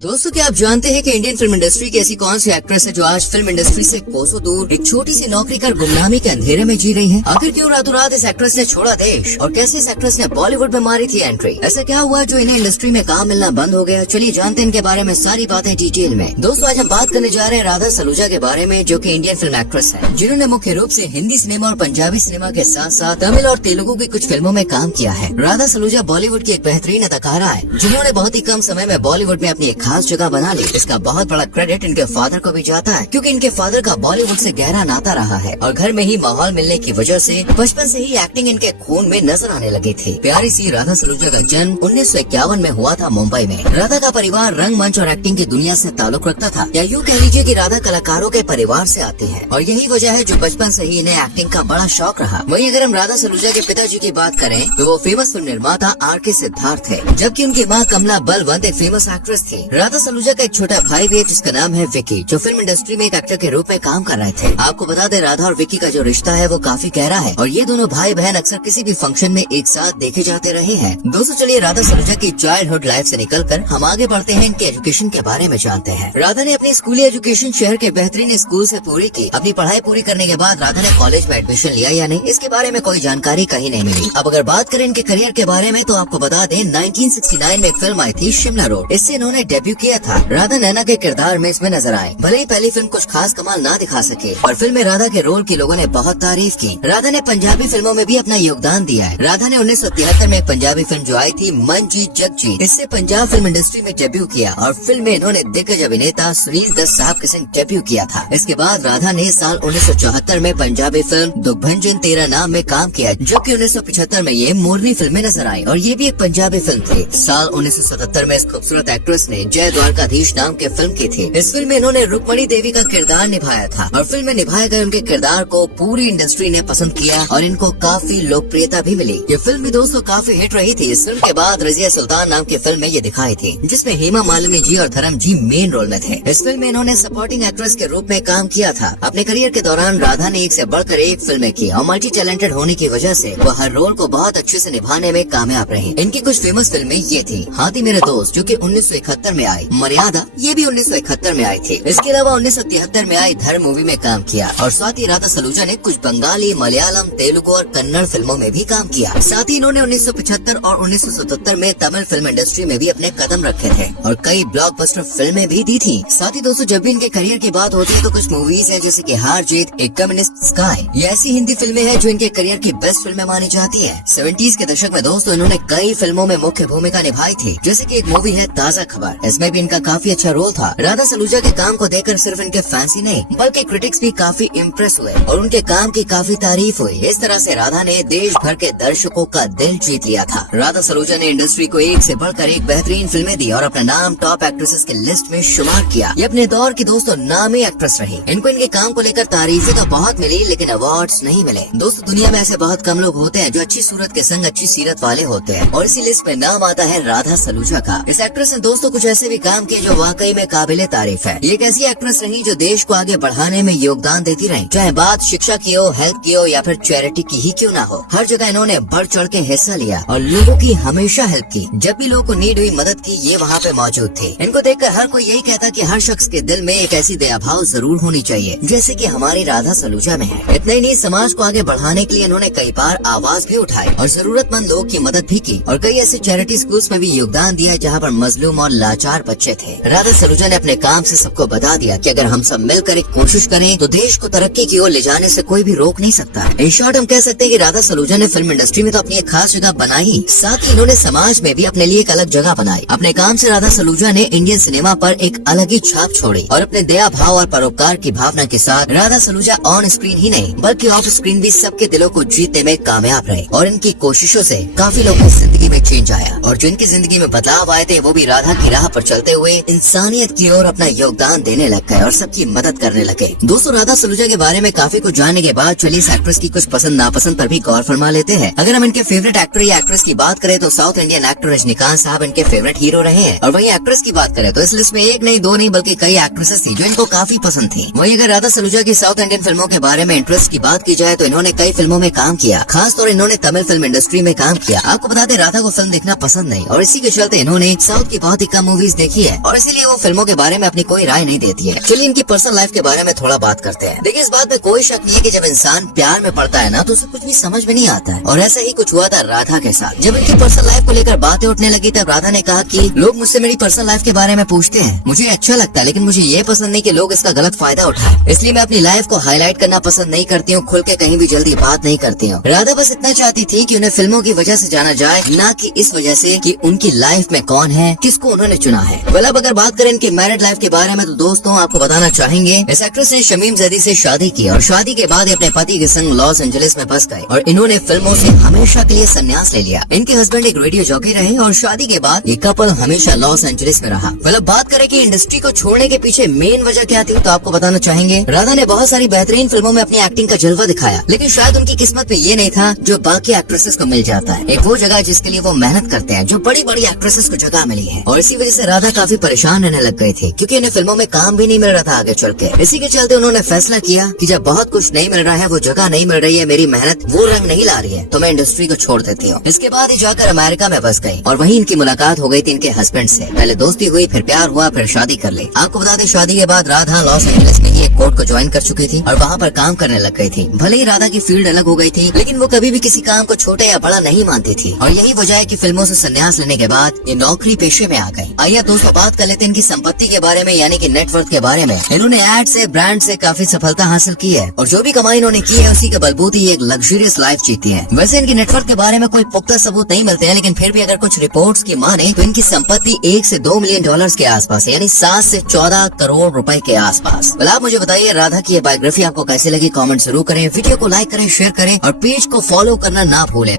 दोस्तों, क्या आप जानते हैं कि इंडियन फिल्म इंडस्ट्री की ऐसी कौन सी एक्ट्रेस है जो आज फिल्म इंडस्ट्री से कोसों दूर एक छोटी सी नौकरी कर गुमनामी के अंधेरे में जी रही है? आखिर क्यों रातों रात इस एक्ट्रेस ने छोड़ा देश और कैसे इस एक्ट्रेस ने बॉलीवुड में मारी थी एंट्री? ऐसा क्या हुआ जो इन्हें इंडस्ट्री में काम मिलना बंद हो गया? चलिए जानते हैं इनके बारे में सारी बातें डिटेल में। दोस्तों, आज हम बात करने जा रहे हैं राधा सलूजा के बारे में, जो की इंडियन फिल्म एक्ट्रेस है, जिन्होंने मुख्य रूप से हिंदी सिनेमा और पंजाबी सिनेमा के साथ साथ तमिल और तेलुगु की कुछ फिल्मों में काम किया है। राधा सलूजा बॉलीवुड की एक बेहतरीन अदाकारा है, जिन्होंने बहुत ही कम समय में बॉलीवुड में अपनी एक खास जगह बना ली। इसका बहुत बड़ा क्रेडिट इनके फादर को भी जाता है, क्योंकि इनके फादर का बॉलीवुड से गहरा नाता रहा है और घर में ही माहौल मिलने की वजह से बचपन से ही एक्टिंग इनके खून में नजर आने लगी थी। प्यारी सी राधा सलूजा का जन्म 1951 में हुआ था मुंबई में। राधा का परिवार रंगमंच और एक्टिंग की दुनिया से ताल्लुक रखता था, या यूँ कह लीजिए कि राधा कलाकारों के परिवार से आती है और यही वजह है जो बचपन से ही इन्हें एक्टिंग का बड़ा शौक रहा। वहीं अगर हम राधा सलूजा के पिताजी की बात करें तो वो फेमस फिल्म निर्माता R.K. सिद्धार्थ है, जबकि उनकी माँ कमला बलवंत एक फेमस एक्ट्रेस थी। राधा सलूजा का एक छोटा भाई भी है जिसका नाम है विकी, जो फिल्म इंडस्ट्री में एक एक्टर के रूप में काम कर रहे थे। आपको बता दें, राधा और विकी का जो रिश्ता है वो काफी गहरा है और ये दोनों भाई बहन अक्सर किसी भी फंक्शन में एक साथ देखे जाते रहे हैं। दोस्तों, चलिए राधा सलूजा की चाइल्डहुड लाइफ से निकलकर हम आगे बढ़ते हैं, इनके एजुकेशन के बारे में जानते हैं। राधा ने अपनी स्कूली एजुकेशन शहर के बेहतरीन स्कूल से पूरी की। अपनी पढ़ाई पूरी करने के बाद राधा ने कॉलेज में एडमिशन लिया या नहीं, इसके बारे में कोई जानकारी कहीं नहीं मिली। अब अगर बात करें इनके करियर के बारे में तो आपको बता दें 1969 में एक फिल्म आई थी शिमला रोड। इससे इन्होंने डेब्यू किया था। राधा नैना के किरदार में इसमें नजर आए। भले ही पहली फिल्म कुछ खास कमाल ना दिखा सके, पर फिल्म में राधा के रोल की लोगों ने बहुत तारीफ की। राधा ने पंजाबी फिल्मों में भी अपना योगदान दिया है। राधा ने 1973 में एक पंजाबी फिल्म जो आई थी मन जीत जग जीत, इससे पंजाब फिल्म इंडस्ट्री में डेब्यू किया और फिल्म में इन्होंने दिग्गज अभिनेता सुनील दत्त साहब के संग डेब्यू किया था। इसके बाद राधा ने साल 1974 में पंजाबी फिल्म दुखभंजन तेरा नाम में काम किया, जो कि 1975 में ये मोरनी फिल्म में नजर आई और ये भी एक पंजाबी फिल्म थी। साल 1977 में इस खूबसूरत एक्ट्रेस ने जय द्वारकाधीश नाम के फिल्म की थी। इस फिल्म में इन्होंने रुक्मणी देवी का किरदार निभाया था और फिल्म में निभाए गए उनके किरदार को पूरी इंडस्ट्री ने पसंद किया और इनको काफी लोकप्रियता भी मिली। ये फिल्म भी दोस्तों काफी हिट रही थी। इस फिल्म के बाद रजिया सुल्तान नाम की फिल्म में ये दिखाई थी, जिसमें हेमा मालिनी जी और धर्म जी मेन रोल में थे। इस फिल्म में इन्होंने सपोर्टिंग एक्ट्रेस के रूप में काम किया था। अपने करियर के दौरान राधा ने एक से बढ़कर एक फिल्में की और मल्टी टैलेंटेड होने की वजह से वो हर रोल को बहुत अच्छे से निभाने में कामयाब रही। इनकी कुछ फेमस फिल्में ये थी हाथी मेरे दोस्त, जो कि 1971 में आई, मर्यादा, ये भी 1971 में आई थी। इसके अलावा 1973 में आई धर्म मूवी में काम किया और साथ ही राधा सलूजा ने कुछ बंगाली, मलयालम, तेलुगु और कन्नड़ फिल्मों में भी काम किया। साथ ही इन्होंने 1975 और 1977 में तमिल फिल्म इंडस्ट्री में भी अपने कदम रखे थे और कई ब्लॉकबस्टर फिल्में भी दी थी। साथ ही दोस्तों, जब भी इनके करियर की बात होती है तो कुछ मूवीज है जैसे कि हार जीत, एक कम्युनिस्ट स्काई, ये ऐसी हिंदी फिल्में हैं जो इनके करियर की बेस्ट फिल्में मानी जाती है। 70s के दशक में दोस्तों इन्होंने कई फिल्मों में मुख्य भूमिका निभाई थी, जैसे की एक मूवी है ताजा खबर, इसमें भी इनका काफी अच्छा रोल था। राधा सलूजा के काम को देखकर सिर्फ इनके फैंस ही नहीं बल्कि क्रिटिक्स भी काफी इम्प्रेस हुए और उनके काम की काफी तारीफ हुई। इस तरह से राधा ने देश भर के दर्शकों का दिल जीत लिया था। राधा सलूजा ने इंडस्ट्री को एक से बढ़कर एक बेहतरीन फिल्में दी और अपना नाम टॉप एक्ट्रेसेस की लिस्ट में शुमार किया। ये अपने दौर की दोस्तों नामी एक्ट्रेस रही। इनको इनके काम को लेकर तारीफें तो बहुत मिली, लेकिन अवार्ड्स नहीं मिले। दोस्तों, दुनिया में ऐसे बहुत कम लोग होते हैं जो अच्छी सूरत के संग अच्छी सीरत वाले होते हैं और इसी लिस्ट में नाम आता है राधा सलूजा का। इस एक्ट्रेस ने दोस्तों कुछ ऐसे भी काम किए जो वाकई में काबिले तारीफ है। ये एक ऐसी एक्ट्रेस रही जो देश को आगे बढ़ाने में योगदान देती रही, चाहे बात शिक्षा की हो, हेल्थ की हो या फिर चैरिटी की ही क्यों ना हो। हर जगह इन्होंने बढ़ चढ़ के हिस्सा लिया और लोगों की हमेशा हेल्प की। जब भी लोगों को नीड हुई मदद की, ये वहाँ पे मौजूद थे। इनको देखकर हर कोई यही कहता कि हर शख्स के दिल में एक ऐसी दया भाव जरूर होनी चाहिए, जैसे कि हमारी राधा सलूजा में है। इतना ही नहीं, समाज को आगे बढ़ाने के लिए इन्होंने कई बार आवाज भी उठाई और जरूरतमंद लोगों की मदद भी की और कई ऐसे चैरिटी स्कूल्स में भी योगदान दिया जहाँ पर मजलूम और लाचार बच्चे थे। राधा सलूजा ने अपने काम से सबको बता दिया कि अगर हम सब मिलकर एक कोशिश करें तो देश को तरक्की की ओर ले जाने से कोई भी रोक नहीं सकता। इन शॉर्ट हम कह सकते हैं कि राधा सलूजा ने फिल्म इंडस्ट्री में तो अपनी एक खास जगह बनाई, साथ ही इन्होंने समाज में भी अपने लिए एक अलग जगह बनाई। अपने काम से राधा सलूजा ने इंडियन सिनेमा पर एक अलग ही छाप छोड़ी और अपने दया भाव और परोपकार की भावना के साथ राधा सलूजा ऑन स्क्रीन ही नहीं बल्कि ऑफ स्क्रीन भी सबके दिलों को जीतने में कामयाब रहे और इनकी कोशिशों से काफी लोगों की जिंदगी में चेंज आया और जो इनकी जिंदगी में बदलाव आए थे वो भी राधा की राह पर चलते हुए इंसानियत की ओर अपना योगदान देने लग गए और सबकी मदद करने लगे। दोस्तों, राधा सलूजा के बारे में काफी कुछ जानने के बाद चलिए इस एक्ट्रेस की कुछ पसंद नापसंद पर भी गौर फरमा लेते हैं। अगर हम इनके फेवरेट एक्टर या एक्ट्रेस की बात करें तो साउथ इंडियन एक्टर रजनीकांत साहब इनके फेवरेट हीरो रहे हैं और वहीं एक्ट्रेस की बात करें तो इस लिस्ट में एक नहीं दो नहीं बल्कि कई एक्ट्रेसेस थी जो इनको काफी पसंद थी। वहीं अगर राधा सलूजा की साउथ इंडियन फिल्मों के बारे में इंटरेस्ट की बात की जाए तो इन्होंने कई फिल्मों में काम किया, खासतौर इन्होंने तमिल फिल्म इंडस्ट्री में काम किया। आपको बता दें राधा को फिल्म देखना पसंद नहीं और इसी के चलते इन्होंने साउथ की बहुत ही कम मूवीज मूवीज देखी है और इसीलिए वो फिल्मों के बारे में अपनी कोई राय नहीं देती है। चलिए इनकी पर्सनल लाइफ के बारे में थोड़ा बात करते हैं। देखिए इस बात में कोई शक नहीं है कि जब इंसान प्यार में पड़ता है ना तो उसे कुछ भी समझ में नहीं आता है, और ऐसा ही कुछ हुआ था राधा के साथ। जब इनकी पर्सनल लाइफ को लेकर बातें उठने लगी तब राधा ने कहा कि लोग मुझसे मेरी पर्सनल लाइफ के बारे में पूछते हैं, मुझे अच्छा लगता है, लेकिन मुझे ये पसंद नहीं कि लोग इसका गलत फायदा उठाएं, इसलिए मैं अपनी लाइफ को हाईलाइट करना पसंद नहीं करती हूँ, खुल के कहीं भी जल्दी बात नहीं करती हूँ। राधा बस इतना चाहती थी कि उन्हें फिल्मों की वजह से जाना जाए, न कि इस वजह से कि उनकी लाइफ में कौन है, किसको उन्होंने चुना है। अब अगर बात करें इनकी मैरिड लाइफ के बारे में तो दोस्तों आपको बताना चाहेंगे इस एक्ट्रेस ने शमीम जैदी से शादी की और शादी के बाद अपने पति के संग लॉस एंजलिस में बस गए और इन्होंने फिल्मों से हमेशा के लिए संन्यास ले लिया। इनके हस्बैंड एक रेडियो जॉकी रहे और शादी के बाद ये कपल हमेशा लॉस एंजलिस में रहा। बात करें कि इंडस्ट्री को छोड़ने के पीछे मेन वजह क्या थी तो आपको बताना चाहेंगे राधा ने बहुत सारी बेहतरीन फिल्मों में अपनी एक्टिंग का जलवा दिखाया, लेकिन शायद उनकी किस्मत में ये नहीं था जो बाकी एक्ट्रेसेस को मिल जाता है, एक वो जगह जिसके लिए वो मेहनत करते हैं, जो बड़ी बड़ी एक्ट्रेसेस को जगह मिली है। और इसी वजह से राधा काफी परेशान रहने लग गई थी क्योंकि इन्हें फिल्मों में काम भी नहीं मिल रहा था आगे चल के। इसी के चलते उन्होंने फैसला किया कि जब बहुत कुछ नहीं मिल रहा है, वो जगह नहीं मिल रही है, मेरी मेहनत वो रंग नहीं ला रही है, तो मैं इंडस्ट्री को छोड़ देती हूँ। इसके बाद ही जाकर अमेरिका में बस गई और वहीं इनकी मुलाकात हो गई थी इनके हस्बैंड से। पहले दोस्ती हुई, फिर प्यार हुआ, फिर शादी कर ली। आपको बता दें शादी के बाद राधा लॉस एंजलिस में ही एक कोर्ट को ज्वाइन कर चुकी थी और वहाँ पर काम करने लग गई थी। भले ही राधा की फील्ड अलग हो गई थी, लेकिन वो कभी भी किसी काम को छोटे या बड़ा नहीं मानती थी और यही वजह है कि फिल्मों से संन्यास लेने के बाद ये नौकरी पेशे में आ गई। आइए दोस्तों बात कर लेते हैं इनकी संपत्ति के बारे में, यानी कि नेटवर्थ के बारे में। इन्होंने एड से, ब्रांड से काफी सफलता हासिल की है और जो भी कमाई इन्होंने की है उसी के बलबूते ही एक लग्जरियस लाइफ जीती है। वैसे इनकी नेटवर्थ के बारे में कोई पुख्ता सबूत नहीं मिलते हैं, लेकिन फिर भी अगर कुछ रिपोर्ट्स की माने तो इनकी संपत्ति 1 से 2 मिलियन डॉलर्स के आसपास है, यानी 7 से 14 करोड़ रुपए के आसपास। आप मुझे बताइए राधा की ये बायोग्राफी आपको कैसी लगी, कमेंट जरूर करें, वीडियो को लाइक करें, शेयर करें और पेज को फॉलो करना ना भूलें।